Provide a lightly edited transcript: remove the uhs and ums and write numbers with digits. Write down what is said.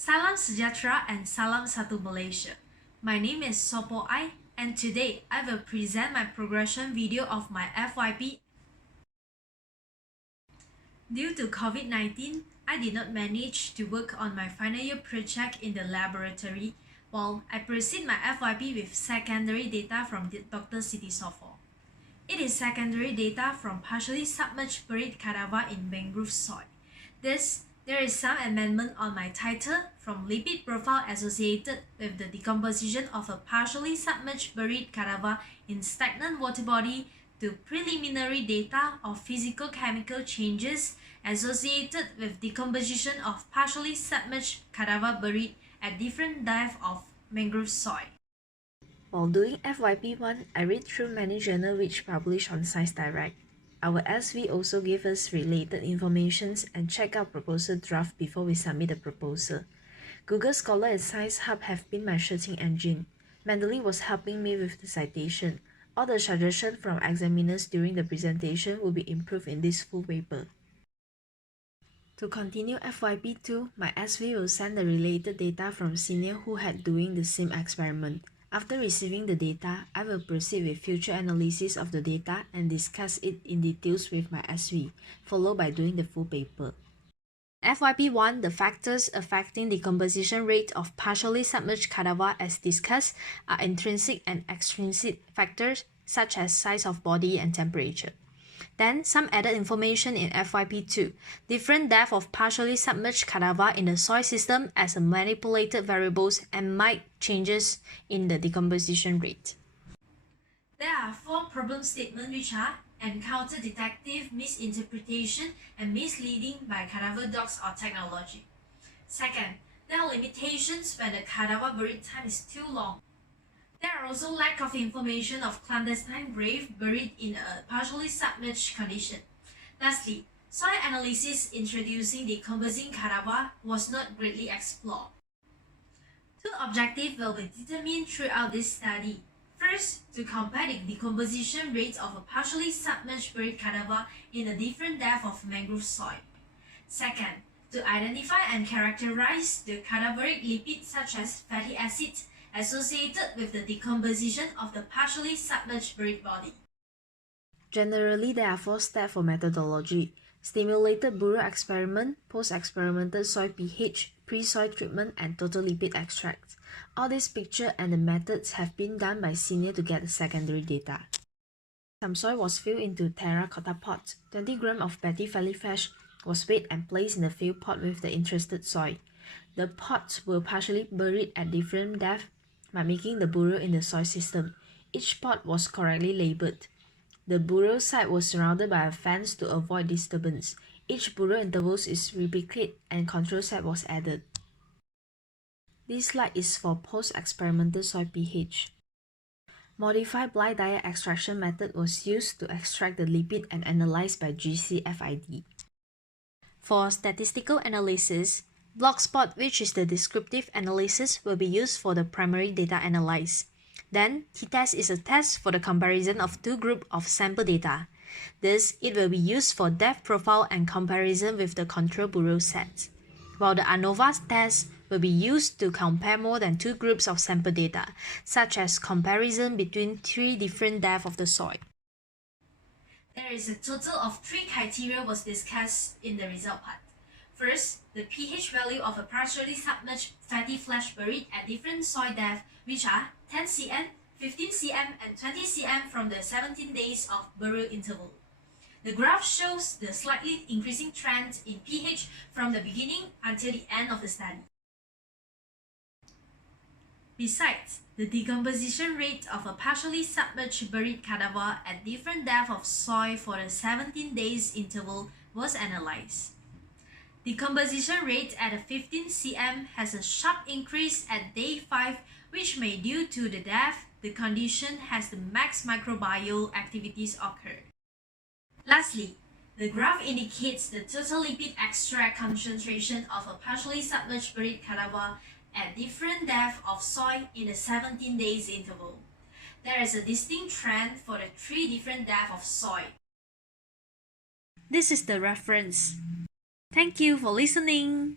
Salam Sejahtera and Salam Satu Malaysia. My name is Sopo Ai, and today I will present my progression video of my FYP. Due to COVID-19, I did not manage to work on my final year project in the laboratory while I proceed my FYP with secondary data from Dr. Siti Sofo. It is secondary data from partially submerged buried cadaver in mangrove soil. There is some amendment on my title from lipid profile associated with the decomposition of a partially submerged buried cadaver in stagnant water body to preliminary data of physicochemical changes associated with decomposition of partially submerged cadaver buried at different depth of mangrove soil. While doing FYP1, I read through many journals which publish on Science Direct. Our SV also gave us related information and check out proposal draft before we submit the proposal. Google Scholar and Science Hub have been my searching engine. Mendeley was helping me with the citation. All the suggestions from examiners during the presentation will be improved in this full paper. To continue FYP2, my SV will send the related data from senior who had doing the same experiment. After receiving the data, I will proceed with future analysis of the data and discuss it in details with my SV, followed by doing the full paper. FYP1, the factors affecting the decomposition rate of partially submerged cadaver as discussed are intrinsic and extrinsic factors such as size of body and temperature. Then, some added information in FYP2, different depth of partially submerged cadaver in the soil system as a manipulated variables and might changes in the decomposition rate. There are 4 problem statements which are encounter detective misinterpretation and misleading by cadaver dogs or technology. Second, there are limitations when the cadaver buried time is too long. There are also lack of information of clandestine grave buried in a partially submerged condition. Lastly, soil analysis introducing decomposing cadaver was not greatly explored. 2 objectives will be determined throughout this study. First, to compare the decomposition rates of a partially submerged buried cadaver in a different depth of mangrove soil. Second, to identify and characterize the cadaveric lipids such as fatty acids associated with the decomposition of the partially submerged buried body. Generally, there are 4 steps for methodology: stimulated burrow experiment, post-experimental soil pH, pre-soil treatment, and total lipid extract. All these pictures and the methods have been done by senior to get the secondary data. Some soil was filled into terracotta pot. 20 grams of patty jellyfish was weighed and placed in the filled pot with the interested soil. The pots were partially buried at different depths by making the burrow in the soil system. Each pot was correctly labeled. The burrow site was surrounded by a fence to avoid disturbance. Each burrow intervals is replicated and control set was added. This slide is for post-experimental soil pH. Modified blind diet extraction method was used to extract the lipid and analyzed by GCFID. For statistical analysis, block spot, which is the descriptive analysis, will be used for the primary data analysis. Then, t-test is a test for the comparison of 2 groups of sample data. This, it will be used for depth profile and comparison with the control burrow set. While the ANOVA test will be used to compare more than 2 groups of sample data, such as comparison between 3 different depths of the soil. There is a total of 3 criteria was discussed in the result part. First, the pH value of a partially submerged fatty flesh buried at different soil depth, which are 10 cm, 15 cm, and 20 cm from the 17 days of burial interval. The graph shows the slightly increasing trend in pH from the beginning until the end of the study. Besides, the decomposition rate of a partially submerged buried cadaver at different depth of soil for the 17 days interval was analyzed. Decomposition rate at a 15 cm has a sharp increase at day 5, which may due to the depth the condition has the max microbial activities occur. Lastly, the graph indicates the total lipid extract concentration of a partially submerged buried cadaver at different depth of soil in the 17 days interval. There is a distinct trend for the 3 different depths of soil. This is the reference. Thank you for listening.